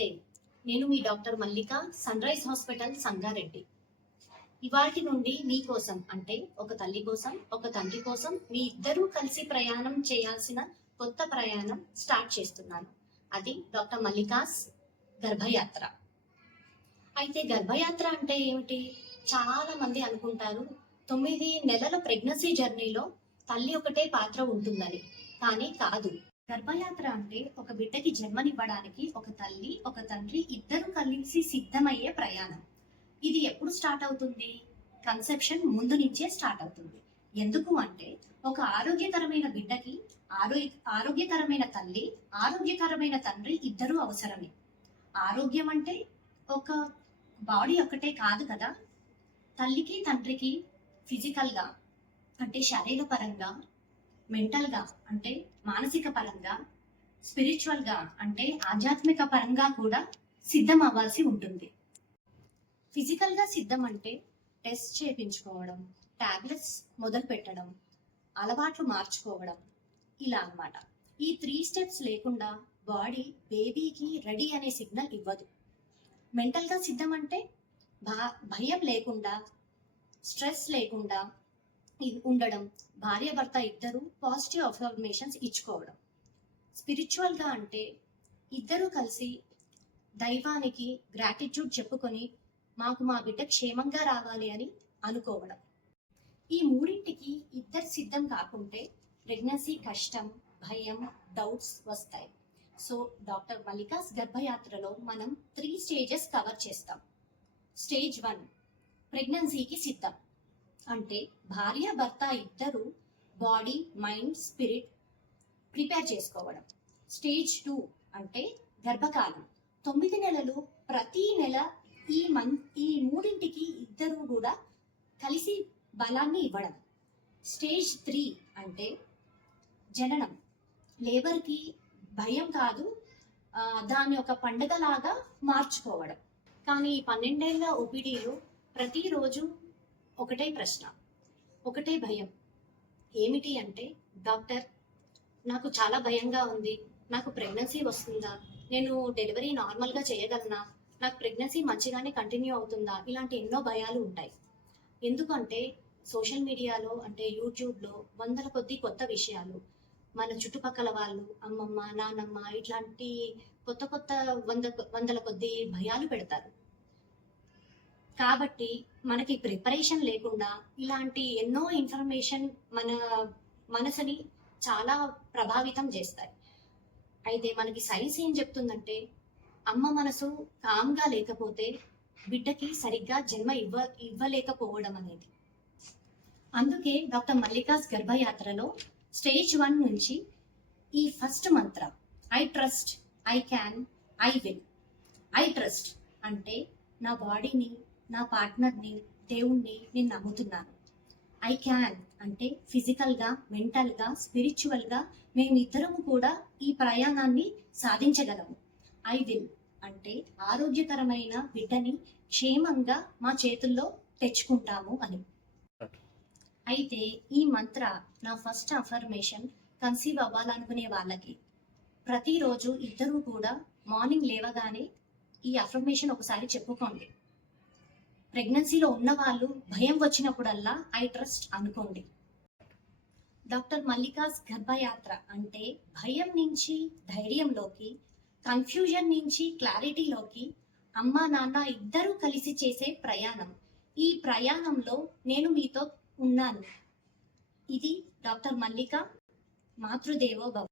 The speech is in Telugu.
నమస్తే. నేను మీ డాక్టర్ మల్లిక, సన్‌రైజ్ హాస్పిటల్ సంగారెడ్డి. ఇవాల్టి నుండి మీకోసం అంటే ఒక తల్లి కోసం, ఒక తండ్రి కోసం మీ ఇద్దరూ కలిసి ప్రయాణం చేయాల్సిన కొత్త ప్రయాణం స్టార్ట్ చేస్తున్నాను. అది డాక్టర్ మల్లికాస్ గర్భయాత్ర. అయితే గర్భయాత్ర అంటే ఏమిటి? చాలా మంది అనుకుంటారు 9 నెలల ప్రెగ్నెన్సీ జర్నీలో తల్లి ఒకటే పాత్ర ఉంటుందని. కానీ కాదు. గర్భయాత్ర అంటే ఒక బిడ్డకి జన్మనివ్వడానికి ఒక తల్లి, ఒక తండ్రి ఇద్దరు కలిసి సిద్ధమయ్యే ప్రయాణం. ఇది ఎప్పుడు స్టార్ట్ అవుతుంది? కన్సెప్షన్ ముందు నుంచే స్టార్ట్ అవుతుంది. ఎందుకు అంటే ఒక ఆరోగ్యకరమైన బిడ్డకి ఆరోగ్యకరమైన తల్లి, ఆరోగ్యకరమైన తండ్రి ఇద్దరు అవసరమే. ఆరోగ్యం అంటే ఒక బాడీ ఒక్కటే కాదు కదా. తల్లికి తండ్రికి ఫిజికల్గా అంటే శరీరపరంగా, మెంటల్గా అంటే మానసిక పరంగా, స్పిరిచువల్గా అంటే ఆధ్యాత్మిక పరంగా కూడా సిద్ధం అవ్వాల్సి ఉంటుంది. ఫిజికల్గా సిద్ధం అంటే టెస్ట్ చేయించుకోవడం, టాబ్లెట్స్ మొదలు పెట్టడం, అలవాట్లు మార్చుకోవడం, ఇలా అన్నమాట. ఈ 3 స్టెప్స్ లేకుండా బాడీ బేబీకి రెడీ అనే సిగ్నల్ ఇవ్వదు. మెంటల్గా సిద్ధం అంటే భయం లేకుండా, స్ట్రెస్ లేకుండా ఉండడం, భార్య భర్త ఇద్దరు పాజిటివ్ అఫర్మేషన్స్ ఇచ్చుకోవడం. స్పిరిచువల్గా అంటే ఇద్దరు కలిసి దైవానికి గ్రాటిట్యూడ్ చెప్పుకొని మాకు మా బిడ్డ క్షేమంగా రావాలి అని అనుకోవడం. ఈ మూడింటికి ఇద్దరు సిద్ధం కాకుంటే ప్రెగ్నెన్సీ కష్టం, భయం, డౌట్స్ వస్తాయి. సో డాక్టర్ మల్లికాస్ గర్భయాత్రలో మనం 3 స్టేజెస్ కవర్ చేస్తాం. స్టేజ్ 1 ప్రెగ్నెన్సీకి సిద్ధం అంటే భార్య భర్త ఇద్దరు బాడీ, మైండ్, స్పిరిట్ ప్రిపేర్ చేసుకోవడం. స్టేజ్ 2 అంటే గర్భకాలం 9 నెలలు. ప్రతి నెల ఈ మూడింటికి ఇద్దరు కూడా కలిసి బలాన్ని ఇవ్వడం. స్టేజ్ 3 అంటే జననం. లేబర్కి భయం కాదు, దాన్ని ఒక పండగలాగా మార్చుకోవడం. కానీ 12 ఏళ్ల ఓపీడీలో ప్రతిరోజు ఒకటే ప్రశ్న, ఒకటే భయం. ఏమిటి అంటే, డాక్టర్ నాకు చాలా భయంగా ఉంది, నాకు ప్రెగ్నెన్సీ వస్తుందా, నేను డెలివరీ నార్మల్గా చేయగలనా, నాకు ప్రెగ్నెన్సీ మంచిగానే కంటిన్యూ అవుతుందా, ఇలాంటి ఎన్నో భయాలు ఉంటాయి. ఎందుకంటే సోషల్ మీడియాలో అంటే యూట్యూబ్లో వందల కొద్ది కొత్త విషయాలు, మన చుట్టుపక్కల వాళ్ళు, అమ్మమ్మ, నానమ్మ ఇట్లాంటి కొత్త కొత్త వందల కొద్ది భయాలు పెడతారు. కాబట్టి మనకి ప్రిపరేషన్ లేకుండా ఇలాంటి ఎన్నో ఇన్ఫర్మేషన్ మన మనసుని చాలా ప్రభావితం చేస్తాయి. అయితే మనకి సైన్స్ ఏం చెప్తుందంటే, అమ్మ మనసు కామ్గా లేకపోతే బిడ్డకి సరిగ్గా జన్మ ఇవ్వలేకపోవడం అనేది. అందుకే డాక్టర్ మల్లికాస్ గర్భయాత్రలో స్టేజ్ 1 నుంచి ఈ first Mantra, I trust, I can, I will. I trust అంటే నా బాడీని, నా పార్ట్నర్ని, దేవుణ్ణి నేను నమ్ముతున్నాను. ఐ క్యాన్ అంటే ఫిజికల్గా, మెంటల్గా, స్పిరిచువల్గా మేమిద్దరము కూడా ఈ ప్రయాణాన్ని సాధించగలము. ఐ విల్ అంటే ఆరోగ్యకరమైన బిడ్డని క్షేమంగా మా చేతుల్లో తెచ్చుకుంటాము అని. అయితే ఈ మంత్ర నా ఫస్ట్ అఫర్మేషన్ కన్సీవ్ అవ్వాలనుకునే వాళ్ళకి ప్రతిరోజు ఇద్దరు కూడా మార్నింగ్ లేవగానే ఈ అఫర్మేషన్ ఒకసారి చెప్పుకోండి. ప్రెగ్నెన్సీలో ఉన్న వాళ్ళు భయం వచ్చినప్పుడల్లా ఐ ట్రస్ట్ అనుకోండి. డాక్టర్ మల్లికాస్ గర్భయాత్ర అంటే భయం నుంచి ధైర్యంలోకి, కన్ఫ్యూజన్ నుంచి క్లారిటీలోకి అమ్మ నాన్న ఇద్దరూ కలిసి చేసే ప్రయాణం. ఈ ప్రయాణంలో నేను మీతో ఉన్నాను. ఇది డాక్టర్ మల్లిక. మాతృదేవో భవ.